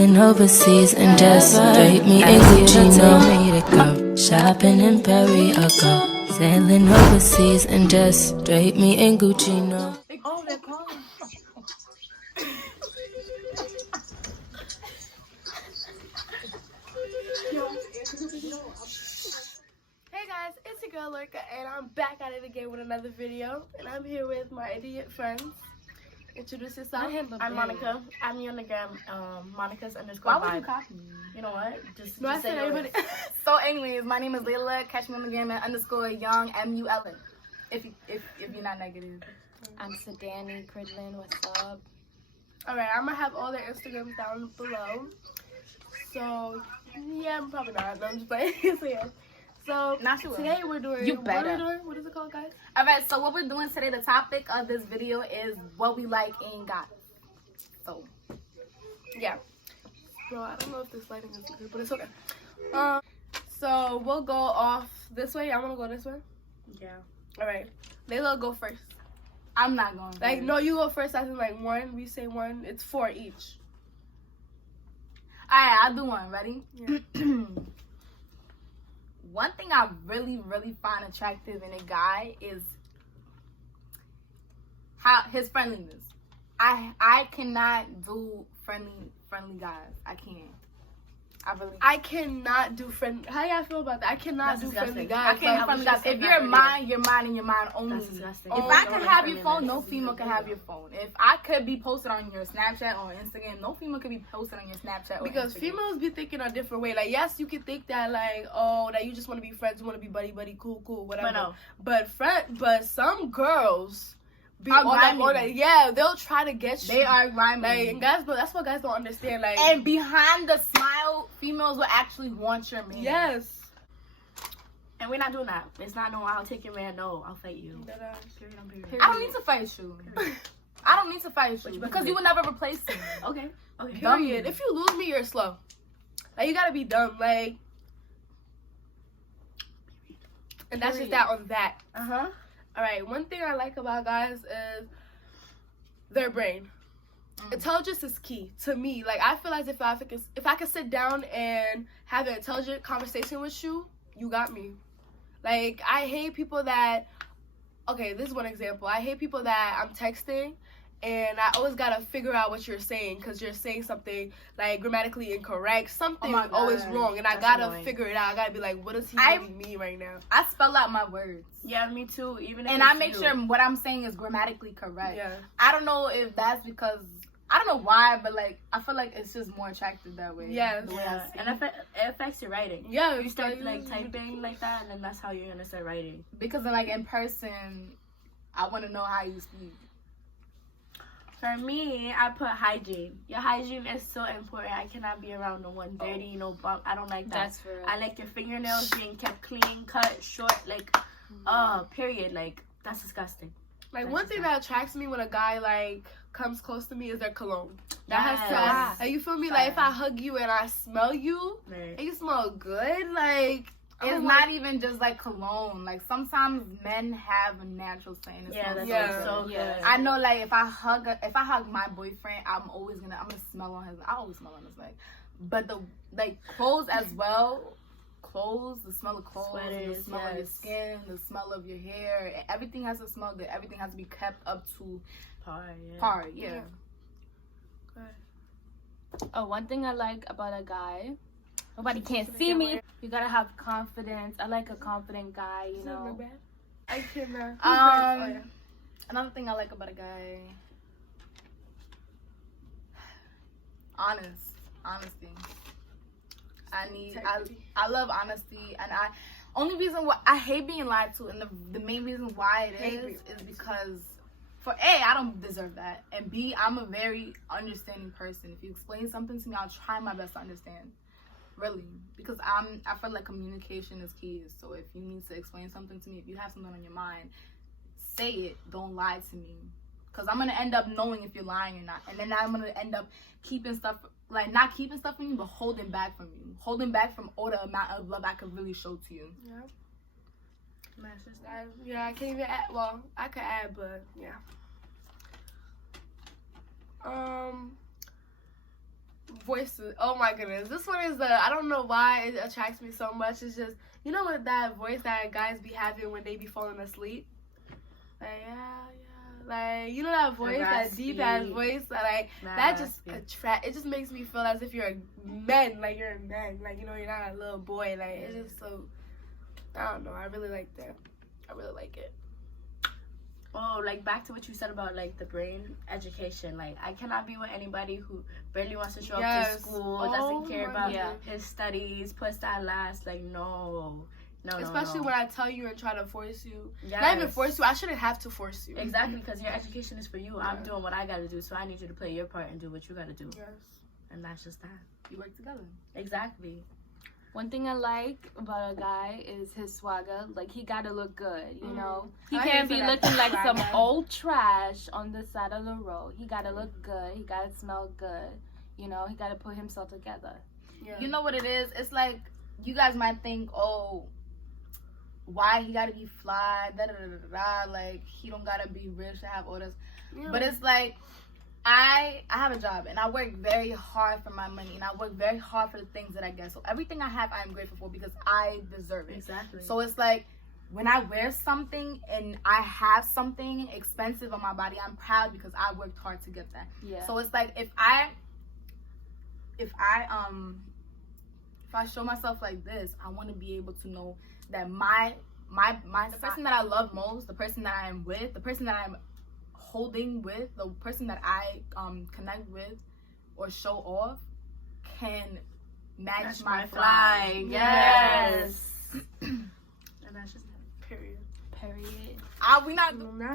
Sailing overseas and just drape me in Gucci. Tell me to go shopping in Paris. I'll go sailing overseas and just drape me in Gucci. No. Oh, they're calling. Hey guys, it's your girl Lurka, and I'm back at it again with another video. And I'm here with my idiot friends. Introduce yourself. I'm Monica. I'm on the gram, Monica's _vibe. Why would you copy me? You know what? Just say say everybody. So anyways, my name is Layla. Catch me on the gram at _young MULN. If you're not negative. I'm Sedani Cridlin. What's up? Alright, I'm gonna have all their Instagrams down below. So yeah, I'm probably not. No, I'm just playing. So yeah. So Not sure. today we're doing. You What better. are we doing? What is it called, guys? Alright, so what we're doing today, the topic of this video is what we like in guys. So Yeah. Bro, I don't know if this lighting is good, but it's okay. So we'll go off this way. I'm gonna go this way. yeah. All right. Layla, go first. I'm not going Like, first. no, you go first. As in, like, one. We say one. It's 4 each. Alright, I'll do one. Ready? Yeah. One thing I really find attractive in a guy is how his friendliness. I cannot do friendly guys. I can't. I cannot do friend. How y'all feel about that? I cannot That's do friendly disgusting. guys. I can't do friendly guys. If you're mine, you're mine and you're mine only. That's disgusting. If Oh, I no, could like have your phone, friendliness no is female can have your phone. If I could be posted on your Snapchat or Instagram, no female could be posted on your Snapchat or Because Instagram. females be thinking a different way. Like, yes, you can think that, like, oh, that you just want to be friends, you want to be buddy, cool, whatever. But some girls be Are on that, grimy. yeah, they'll try to get you. They are grimy. Like, and guys, but that's what guys don't understand. Like, And behind the smile, females will actually want your man. yes. And we're not doing that. It's not no, I'll take your man. No, I'll fight you. Period on period. I don't need to fight you. I don't need to fight you because you will never replace me. Okay. Period. If you lose me, you're slow. Like, you gotta be dumb. Like, and that's just that on that. Uh-huh. All right. One thing I like about guys is their brain. Intelligence is key to me. Like, I feel like if I could sit down and have an intelligent conversation with you, you got me. Like, I hate people that. Okay, this is one example. I hate people that I'm texting and I always gotta figure out what you're saying because you're saying something like grammatically incorrect, something my God. always wrong, and I That's gotta annoying. figure it out. I gotta be like, what does he I- really mean right now? I spell out my words. Yeah, me too. Even if And it's I make you. sure what I'm saying is grammatically correct. Yeah. I don't know if that's because I don't know why, but like I feel like it's just more attractive that way. Yes. The way Yeah, I see and it affects your writing. Yeah, You start it's like typing like that, and then that's how you're gonna start writing. because like in person, I want to know how you speak. For me, I put hygiene. Your hygiene is so important. I cannot be around no one dirty, no bump. I don't like that. That's for real. I like your fingernails being kept clean, cut short, like, period. Like, that's disgusting. Like, That's one thing just that attracts me when a guy like comes close to me is their cologne. That has Yes. to, like, you feel me? Like, if I hug you and I smell you Right. and you smell good, like, It's not even just like cologne. Like sometimes men have a natural scent. It Yeah, smells that's Yeah. so good. Yeah. I know, like if I hug my boyfriend, I'm gonna smell on his. I always smell on his leg, but the like clothes as well. Clothes, the smell of clothes, the Sweaters, smell of your yes. skin, the smell of your hair. Everything has to smell good. Everything has to be kept up to Par, yeah. par. Yeah. Oh, one thing I like about a guy, nobody can't see me. You gotta have confidence. I like a confident guy, you know. I cannot. Another thing I like about a guy, honesty. I love honesty, and only reason why I hate being lied to, and the main reason why it is because for A, I don't deserve that, and B, I'm a very understanding person. If you explain something to me, I'll try my best to understand. Really, because I feel like communication is key. So if you need to explain something to me, if you have something on your mind, say it. Don't lie to me, because I'm gonna end up knowing if you're lying or not, and then I'm gonna end up keeping stuff, like not keeping stuff from you, but holding back from you, holding back from all the amount of love I could really show to you. Yeah. Yeah, I can't even add. Well, I could add, but yeah. voices. Oh my goodness, this one is I don't know why it attracts me so much. It's just, you know what that voice that guys be having when they be falling asleep. Like like you know that voice, that deep ass voice, that just it just makes me feel as if you're a man, like you're a man, like you know you're not a little boy. Like it's just so, I don't know. I really like that. I really like it. Oh, like back to what you said about like the brain education. Like I cannot be with anybody who barely wants to show up to school, doesn't care about his studies, puts that last. Like no. Especially when I tell you and try to force you. Not even force you. I shouldn't have to force you. Exactly, because your education is for you. Yeah. I'm doing what I gotta do, so I need you to play your part and do what you gotta do. Yes. And that's just that. You work together. Exactly. One thing I like about a guy is his swagger. Like, he gotta look good, you know? He can't be looking like some old trash on the side of the road. He gotta look good. He gotta smell good. You know, he gotta put himself together. Yeah. You know what it is? It's like, you guys might think, oh, why he gotta be fly, like, he don't gotta be rich to have all this. Yeah. But it's like, I have a job and I work very hard for my money and I work very hard for the things that I get. So everything I have, I am grateful for because I deserve it. Exactly. So it's like when I wear something and I have something expensive on my body, I'm proud because I worked hard to get that. Yeah. So it's like if I show myself like this, I want to be able to know that the person that I love most, the person that I am with, the person that I'm holding with, the person that I connect with or show off can match my fly. Yes. And that's just it. Period. I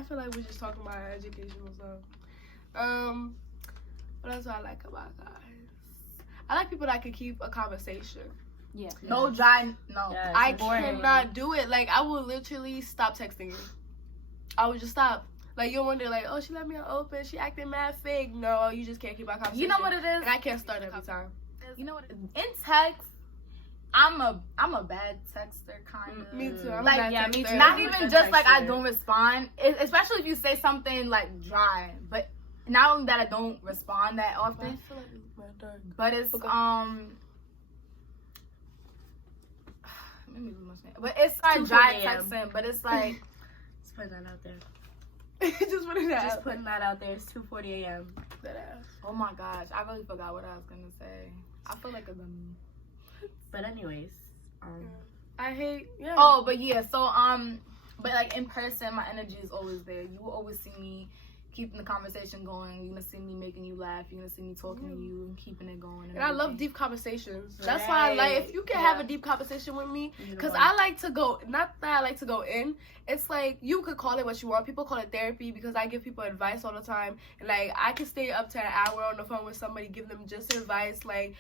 feel like we're just talking about educational stuff. What else do I like about guys? I like people that can keep a conversation. Yeah. No dry. No. Yes, I cannot do it. Like, I will literally stop texting you. I would just stop. Like, you'll wonder, like, oh, she let me open. She acting mad fake. No, you just can't keep our conversation. You know what it is? And I can't start every time. You know what it is? In text, I'm a bad texter, kind of. Me too. I'm like, a bad texter. Not even just, like, I don't respond. Especially if you say something, like, dry. But not only that I don't respond that often. I feel like it's my dark. But it's, but it's like dry texting, but it's like, let's put that out there. Just putting that out there. It's 2:40 a.m. Oh my gosh, I really forgot what I was gonna say. I feel like a dummy. But anyways, I hate. Yeah. Oh, but yeah. So but like in person, my energy is always there. You will always see me keeping the conversation going. You're gonna see me making you laugh. You're gonna see me talking to you and keeping it going. And I love deep conversations. Right. That's why I like, if you can have a deep conversation with me, because I like to go, not that I like to go in, it's like, you could call it what you want. People call it therapy because I give people advice all the time. And like, I can stay up to an hour on the phone with somebody, give them just advice, like,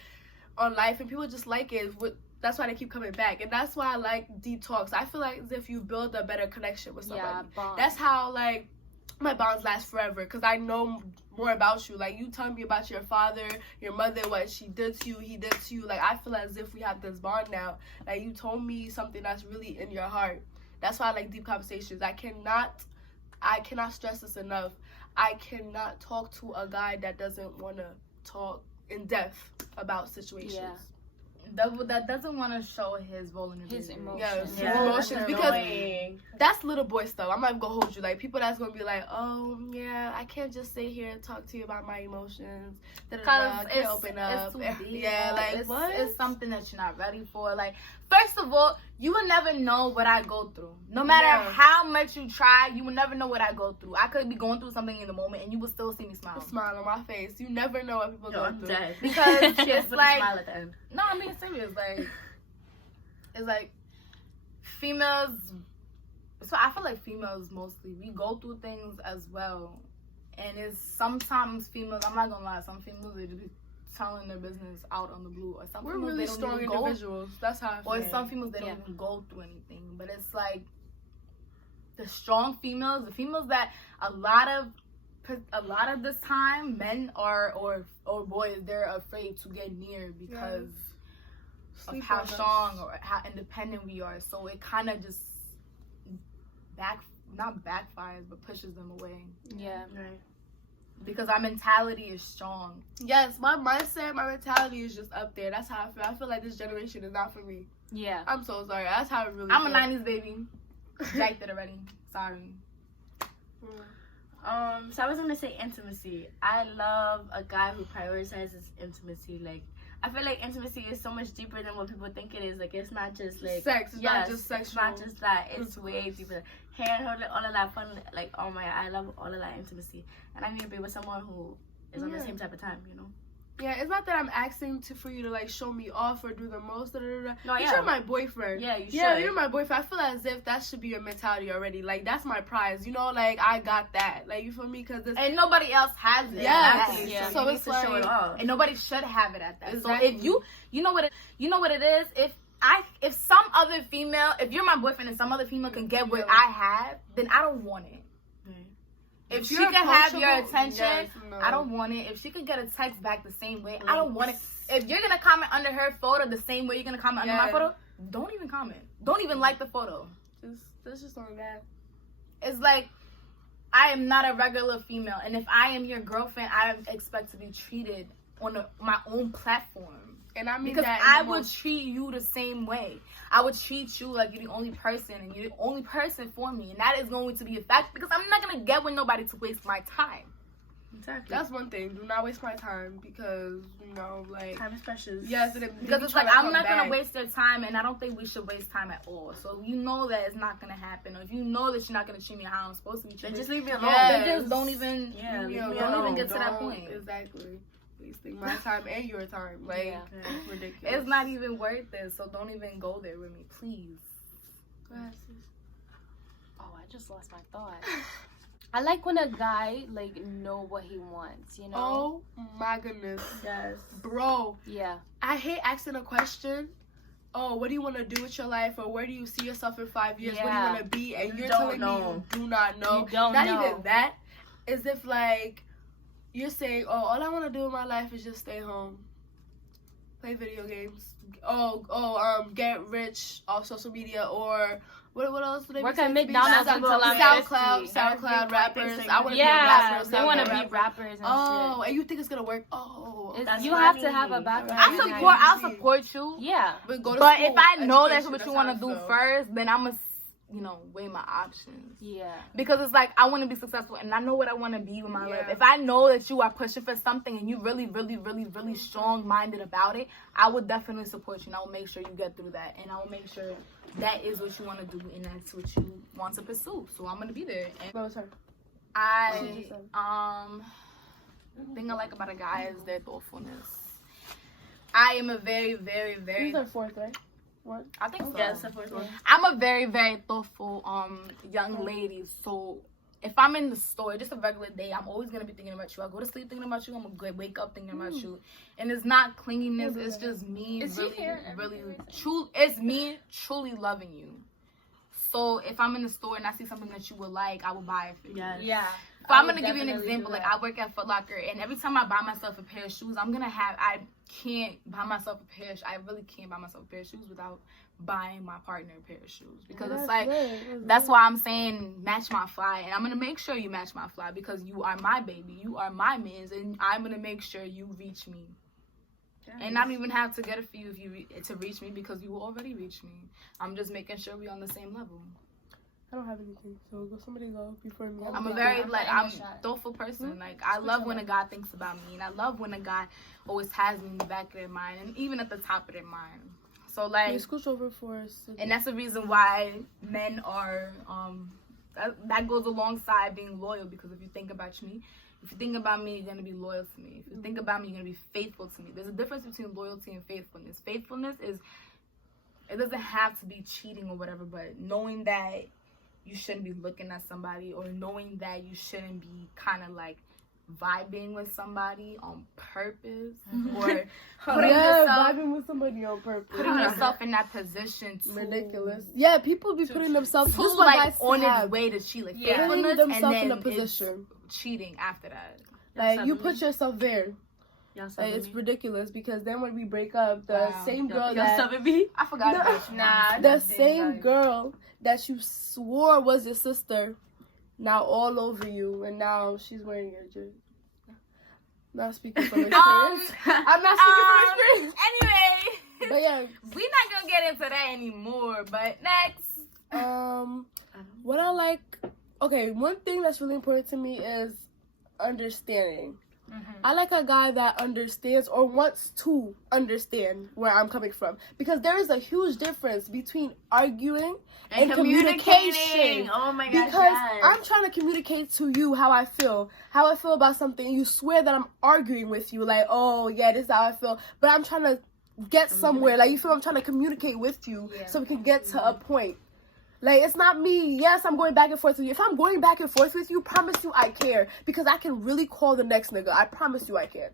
on life, and people just like it. That's why they keep coming back. And that's why I like deep talks. I feel like as if you build a better connection with somebody. Yeah, that's how, like, my bonds last forever, because I know more about you. Like, you tell me about your father, your mother, what she did to you, he did to you. Like, I feel as if we have this bond now. Like, you told me something that's really in your heart. That's why I like deep conversations. I cannot stress this enough. I cannot talk to a guy that doesn't want to talk in depth about situations. Yeah. That doesn't want to show his vulnerability. His emotions. His emotions. Because that's little boy stuff. I'm not going to hold you. Like, people that's going to be like, oh, yeah, I can't just sit here and talk to you about my emotions. Because I can't open up. It's too deep. Yeah, like, what? It's something that you're not ready for. Like, first of all, you will never know what I go through. No matter how much you try, you will never know what I go through. I could be going through something in the moment, and you will still see me smile. A smile on my face. You never know what people go through. Dead. Because it's like, smile at the end. No, I mean serious. Like, it's like females. So I feel like females mostly, we go through things as well, and it's sometimes females. I'm not gonna lie. Some females, they just be telling their business out on the blue, or some we're really strong individuals. That's how I feel. Or some females, they don't even go through anything. But it's like the strong females, the females that a lot of this time, men or boys, they're afraid to get near because of how strong or how independent we are. So it kind of just not backfires, but pushes them away. Yeah. Right. because our mentality is strong. Yes, my mindset, my mentality is just up there. That's how I feel. I feel like this generation is not for me. Yeah. I'm so sorry. That's how it really I'm feels. a 90s baby. Liked it already. Sorry. So I was gonna say intimacy. I love a guy who prioritizes intimacy. Like, I feel like intimacy is so much deeper than what people think it is. Like, it's not just like sex. It's not just sexual. It's not just that. It's way deeper. Hand holding, all of that fun. Like, oh my, I love all of that intimacy. And I need to be with someone who is on the same type of time. You know. Yeah, it's not that I'm asking for you to like show me off or do the most. No, You're my boyfriend. Yeah, you should. Yeah, you're my boyfriend. I feel as if that should be your mentality already. Like, that's my prize. You know, like, I got that. Like, you feel me? Because and nobody else has it. Yes. Yeah. So it's like, show it off. And nobody should have it at that. Exactly. So if you know what it is. If some other female, if you're my boyfriend and some other female can get what I have, then I don't want it. If she can have your attention, I don't want it. If she can get a text back the same way, I don't want it. If you're gonna comment under her photo the same way you're gonna comment under my photo, don't even comment. Don't even like the photo. That's just on that. It's like, I am not a regular female, and if I am your girlfriend, I expect to be treated on my own platform. And I mean, because I would treat you the same way. I would treat you like you're the only person, and you're the only person for me, and that is going to be a fact because I'm not gonna get with nobody to waste my time. Exactly. That's one thing. Do not waste my time because like, time is precious. Yes, because it's like I'm not gonna waste their time, and I don't think we should waste time at all. So if you know that it's not gonna happen, or if you know that you're not gonna treat me how I'm supposed to be treated, then just leave me alone. Then just don't even don't even get to that point. Exactly. Wasting my time and your time. Like, ridiculous. It's not even worth it, so don't even go there with me, please. Go ahead, sis. Oh, I just lost my thought. I like when a guy, like, know what he wants, you know? Oh, my goodness. Yes. Bro. Yeah. I hate asking a question. Oh, what do you want to do with your life? Or where do you see yourself in 5 years? What do you want to be? And you're telling me you do not know. You don't know. Not even that. As if, like, you're saying, oh, all I want to do in my life is just stay home, play video games, get rich off social media, or what else do they work at McDonald's until I'm 50. SoundCloud rappers. I want to be rappers. They want to be rappers and shit. And you think it's gonna work? Oh, you have to have a background. I'll support you. Yeah, but if I know that's what you want to do first, then I'm weigh my options. Yeah. Because it's like, I want to be successful and I know what I want to be with my life. If I know that you are pushing for something and you really, really, really, really strong-minded about it, I would definitely support you and I will make sure you get through that. And I will make sure that is what you want to do and that's what you want to pursue. So I'm going to be there. And what was her? thing I like about a guy is their thoughtfulness. I am a very, very, very... This is our fourth, right? What? I think so. Yes, the fourth one. I'm a very, very thoughtful young lady. So if I'm in the store, just a regular day, I'm always gonna be thinking about you. I go to sleep thinking about you. I'm gonna wake up thinking about you. And it's not clinginess. It's just me It's me truly loving you. So if I'm in the store and I see something that you would like, I will buy it for you. Yes. Yeah. But I'm gonna give you an example. Like, I work at Foot Locker, and every time I buy myself a pair of shoes, I can't buy myself a pair of shoes. I really can't buy myself a pair of shoes without buying my partner a pair of shoes. Because it's like, that's why I'm saying match my fly. And I'm gonna make sure you match my fly because you are my baby. You are my man's, and I'm gonna make sure you reach me. Yes. And I don't even have to get it for you to reach me because you will already reach me. I'm just making sure we're on the same level. I don't have anything, so somebody go before me. I'm a thoughtful person. Like, I love when a guy thinks about me, and I love when a guy always has me in the back of their mind, and even at the top of their mind. So, like, scooch over for us. And that's the reason why men are that goes alongside being loyal. Because if you think about me, you're gonna be loyal to me. If you think about me, you're gonna be faithful to me. There's a difference between loyalty and faithfulness. Faithfulness is, it doesn't have to be cheating or whatever, but knowing that you shouldn't be looking at somebody, or knowing that you shouldn't be kind of like vibing with somebody on purpose, or vibing with somebody on purpose, putting yourself in that position. Ridiculous. Yeah, people be putting themselves on his way to cheat, like putting themselves in a position, cheating after that. Like, you put yourself there. It's ridiculous because then when we break up, the same girl I forgot the same girl that you swore was your sister now all over you, and now she's wearing your jersey. Not speaking from experience. I'm not speaking from experience. Anyway, But yeah, we're not gonna get into that anymore. But next, what I like. Okay, one thing that's really important to me is understanding. I like a guy that understands or wants to understand where I'm coming from, because there is a huge difference between arguing and communication. Oh my gosh, because yes. I'm trying to communicate to you how I feel about something, and you swear that I'm arguing with you, like, oh yeah, this is how I feel, but I'm trying to get somewhere, like, you feel I'm trying to communicate with you so we can get to a point. Like, it's not me. Yes, I'm going back and forth with you. If I'm going back and forth with you, promise you I care. Because I can really call the next nigga. I promise you I can.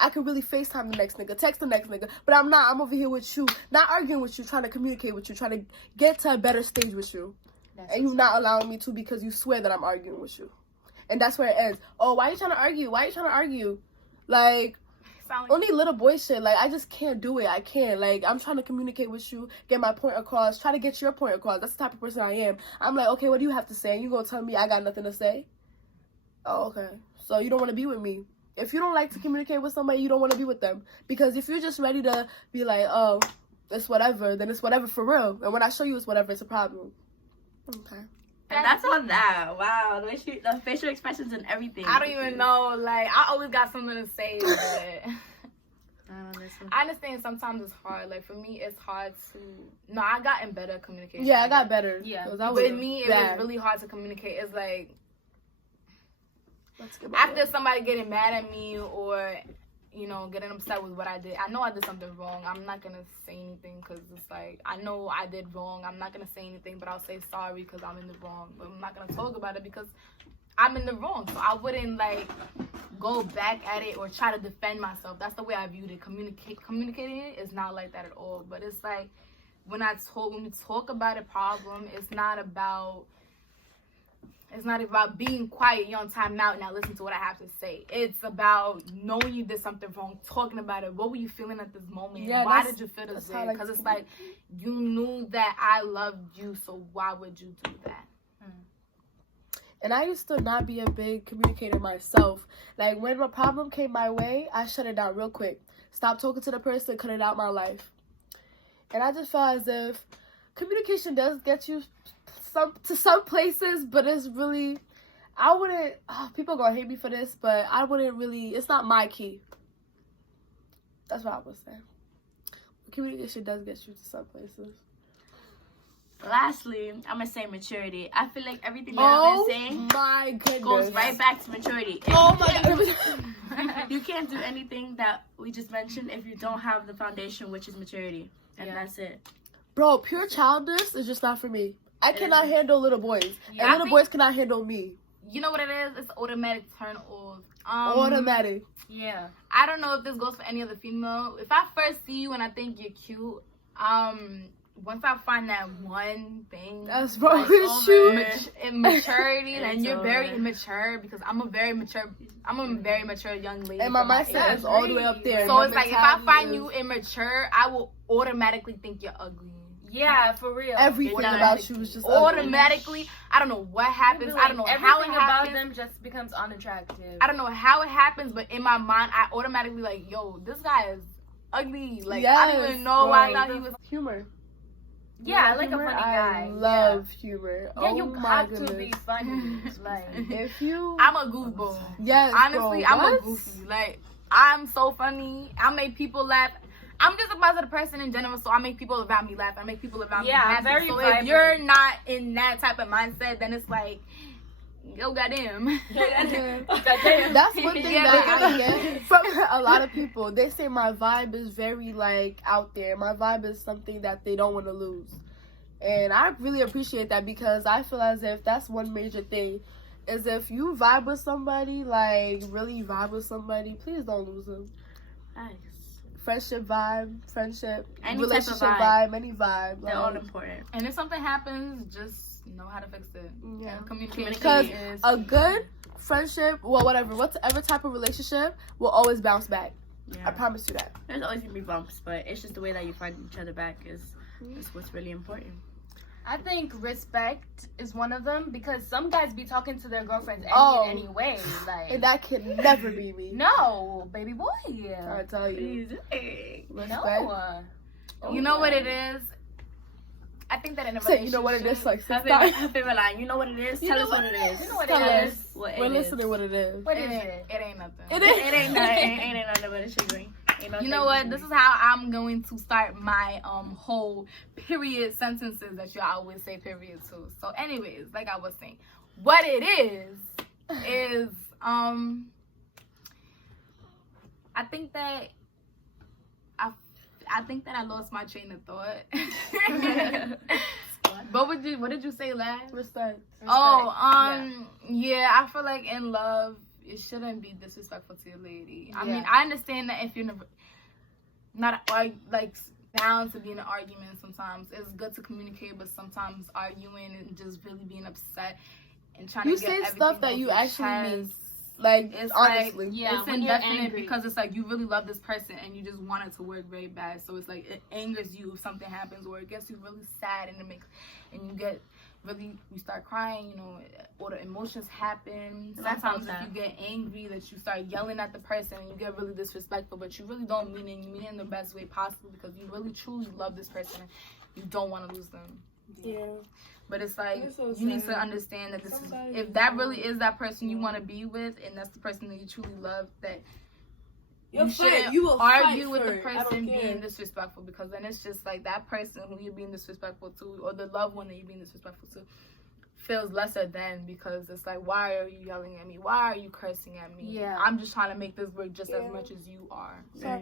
I can really FaceTime the next nigga, text the next nigga. But I'm not. I'm over here with you, not arguing with you, trying to communicate with you, trying to get to a better stage with you. And you not allowing me to because you swear that I'm arguing with you. And that's where it ends. Oh, why are you trying to argue? Why are you trying to argue? Like, only little boy shit. Like, I just can't do it. I can't. Like, I'm trying to communicate with you, get my point across, try to get your point across. That's the type of person I am. I'm like, okay, what do you have to say? And you gonna tell me I got nothing to say? Oh, okay. So you don't want to be with me. If you don't like to communicate with somebody, you don't want to be with them. Because if you're just ready to be like, oh, it's whatever, then it's whatever for real. And when I show you it's whatever, it's a problem. Okay. And that's on that. Wow, the facial expressions and everything. I don't even know. Like, I always got something to say, but I understand sometimes it's hard. Like, for me, it's hard to. No, I got in better communication. Yeah, I got better. Yeah. With me, it was really hard to communicate. It's like, after somebody getting mad at me or, you know, getting upset with what I did, I know I did something wrong. I'm not going to say anything because it's like, I know I did wrong. I'm not going to say anything, but I'll say sorry because I'm in the wrong. But I'm not going to talk about it because I'm in the wrong. So I wouldn't, like, go back at it or try to defend myself. That's the way I viewed it. Communicating it is not like that at all. But it's like, when we talk about a problem, it's not about being quiet, you're on time out, now listen to what I have to say. It's about knowing you did something wrong, talking about it. What were you feeling at this moment? Yeah, why did you feel this way? Because it's like, you knew that I loved you, so why would you do that? And I used to not be a big communicator myself. Like, when a problem came my way, I shut it down real quick. Stop talking to the person, cut it out my life. And I just felt as if communication does get you to some places, but it's really, I wouldn't, people gonna hate me for this, but I wouldn't really, it's not my key. That's what I would say. Communication does get you to some places. Lastly, I'm gonna say maturity. I feel like everything that I've been saying my goodness, goes right back to maturity. My goodness. You can't do anything that we just mentioned if you don't have the foundation, which is maturity. And that's it. Bro, pure childness is just not for me. I cannot handle little boys. And little boys cannot handle me. You know what it is? It's automatic turn off. Automatic. Yeah. I don't know if this goes for any other female. If I first see you and I think you're cute, once I find that one thing that's wrong with you. Immaturity, and you're very immature, because I'm a very mature young lady. And my mindset is all the way up there. So it's like, if I find you immature, I will automatically think you're ugly. Yeah, for real. Everything about you is just automatically ugly. I don't know what happens. I don't know how it happens. Everything about them just becomes unattractive. I don't know how it happens, but in my mind, I automatically like, yo, this guy is ugly. Like, I don't even know why I thought he was humor. Yeah, I like a funny guy. I love humor. Yeah, you have to be funny. Like, if you, I'm a goofball. Yes, honestly, bro, I'm a goofy. Like, I'm so funny. I make people laugh. I'm just a positive person in general, so I make people around me laugh. I make people around me happy. Very so vibrant. If you're not in that type of mindset, then it's like, yo, goddamn. That's one thing that I get from a lot of people. They say my vibe is very, like, out there. My vibe is something that they don't want to lose. And I really appreciate that, because I feel as if that's one major thing. Is if you vibe with somebody, like, really vibe with somebody, please don't lose them. Nice. Friendship vibe, any relationship type of vibe. Any vibe. They're all important. And if something happens, just know how to fix it. Yeah. Communication. Because a good friendship, well, whatever type of relationship will always bounce back. Yeah. I promise you that. There's always gonna be bumps, but it's just the way that you find each other back is what's really important. I think respect is one of them because some guys be talking to their girlfriends in any way. Like, and that can never be me. No, baby boy. I tell you. No. You know what it is? I think that in a relationship, you know what it is, like her favorite line. You know what it is. Tell us what it is. You know what Tell it us. is. We're listening. What it is? What is it? It ain't nothing. It is. It ain't nothing. Ain't nothing but a sugar. You know what? This is how I'm going to start my whole period sentences that you always say period to. So, anyways, like I was saying, what it is I think that I lost my train of thought. But what did you say last? Respect. Yeah, I feel like in love, it shouldn't be disrespectful to your lady. I mean, I understand that if you're not like down to be in an argument, sometimes it's good to communicate, but sometimes arguing and just really being upset and trying to get everything stuff that you actually mean. Like, it's honestly. like, it's indefinite because it's like you really love this person and you just want it to work very bad. So it's like it angers you if something happens, or it gets you really sad and you start crying, you know, or the emotions happen. Sometimes if you get angry, that you start yelling at the person and you get really disrespectful, but you really don't mean it. You mean it in the best way possible because you really truly love this person and you don't want to lose them. Yeah. But it's like, you need to understand that if that really is that person you want to be with, and that's the person that you truly love, that you shouldn't argue with the person being disrespectful, because then it's just like that person who you're being disrespectful to, or the loved one that you're being disrespectful to, feels lesser than, because it's like, why are you yelling at me? Why are you cursing at me? Yeah. I'm just trying to make this work just as much as you are. Yeah.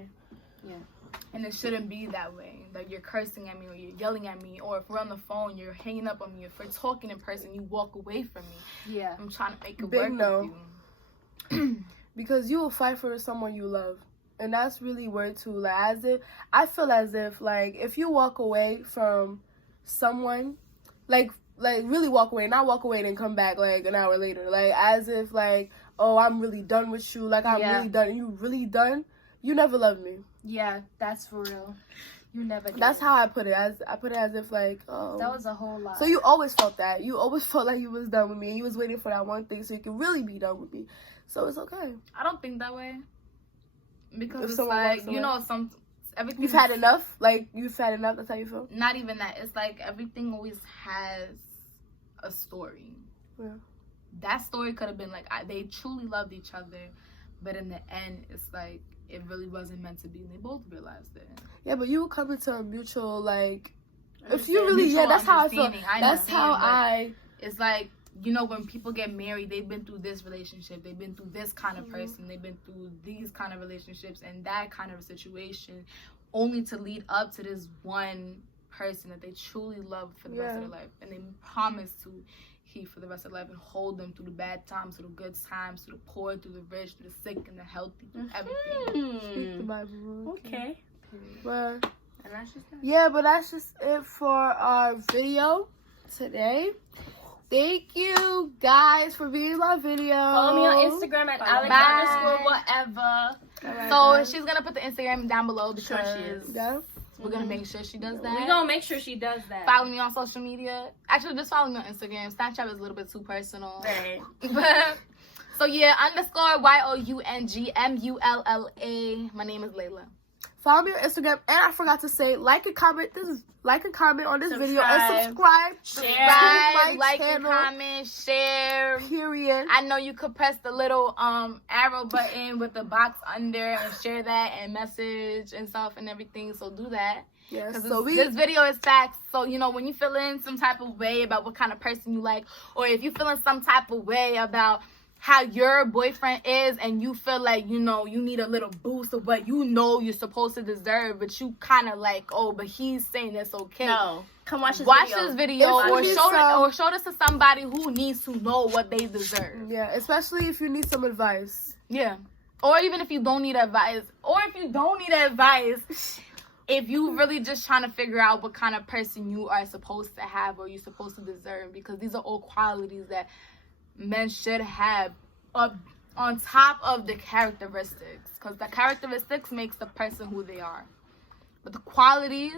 And it shouldn't be that way. Like, you're cursing at me, or you're yelling at me, or if we're on the phone, you're hanging up on me. If we're talking in person, you walk away from me. Yeah. I'm trying to make it work with you. Because you will fight for someone you love. And that's really weird too. Like, I feel as if, like, if you walk away from someone, like really walk away, not walk away and then come back like an hour later. Like, as if, like, oh, I'm really done with you. Like, I'm really done. You really done? You never loved me. Yeah, that's for real. You never did. That's how I put it. I put it as if, like, oh. That was a whole lot. So you always felt that. You always felt like you was done with me. And you was waiting for that one thing so you could really be done with me. So it's okay. I don't think that way. Because If it's someone like, walks you away. know, everything. You've had enough? Like, you've had enough? That's how you feel? Not even that. It's like everything always has a story. Yeah. That story could have been like, they truly loved each other, but in the end, it's like, it really wasn't meant to be, and they both realized it. Yeah, but you will come into a mutual, like, if you really, that's how I feel. That's how It's like, you know, when people get married, they've been through this relationship, they've been through this kind of person, they've been through these kind of relationships and that kind of situation, only to lead up to this one person that they truly love for the rest of their life, and they promise to keep for the rest of their life and hold them through the bad times, through the good times, through the poor, through the rich, through the sick and the healthy, through everything. Speak the Bible. Okay. But, And that's just that. yeah, but that's just it for our video today. Thank you guys for being in my video. Follow me on Instagram at Alex_whatever. So she's gonna put the Instagram down below because Sure she is. Yeah. we're gonna make sure she does that. We're gonna make sure she does that. Follow me on social media. Actually, just follow me on Instagram. Snapchat is a little bit too personal. Right. But so yeah, _YOUNGMULLA. My name is Layla. Follow me on Instagram, and I forgot to say, like and comment on this video, and subscribe. Share, like, channel, and comment, share. Period. I know you could press the little arrow button with the box under and share that and message and stuff and everything. So do that. Yeah. Because So this video is facts. So, you know, when you feeling some type of way about what kind of person you like, or if you feeling some type of way about how your boyfriend is, and you feel like, you know, you need a little boost of what you know you're supposed to deserve, but you kind of like, oh, but he's saying that's okay. No, come watch this video, or show this to somebody who needs to know what they deserve. Yeah, especially if you need some advice. Yeah. Or even if you don't need advice, if you really just trying to figure out what kind of person you are supposed to have or you're supposed to deserve, because these are all qualities that men should have on top of the characteristics, because the characteristics makes the person who they are. but the qualities,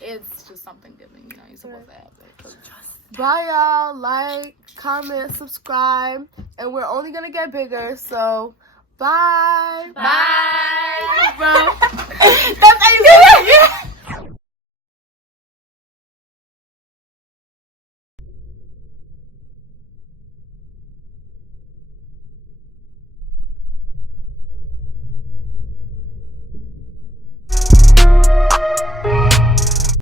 it's just something different. You know, you're supposed to have it. Bye, y'all. Like, comment, subscribe, and we're only gonna get bigger. So, bye. Bye, bro. That's how you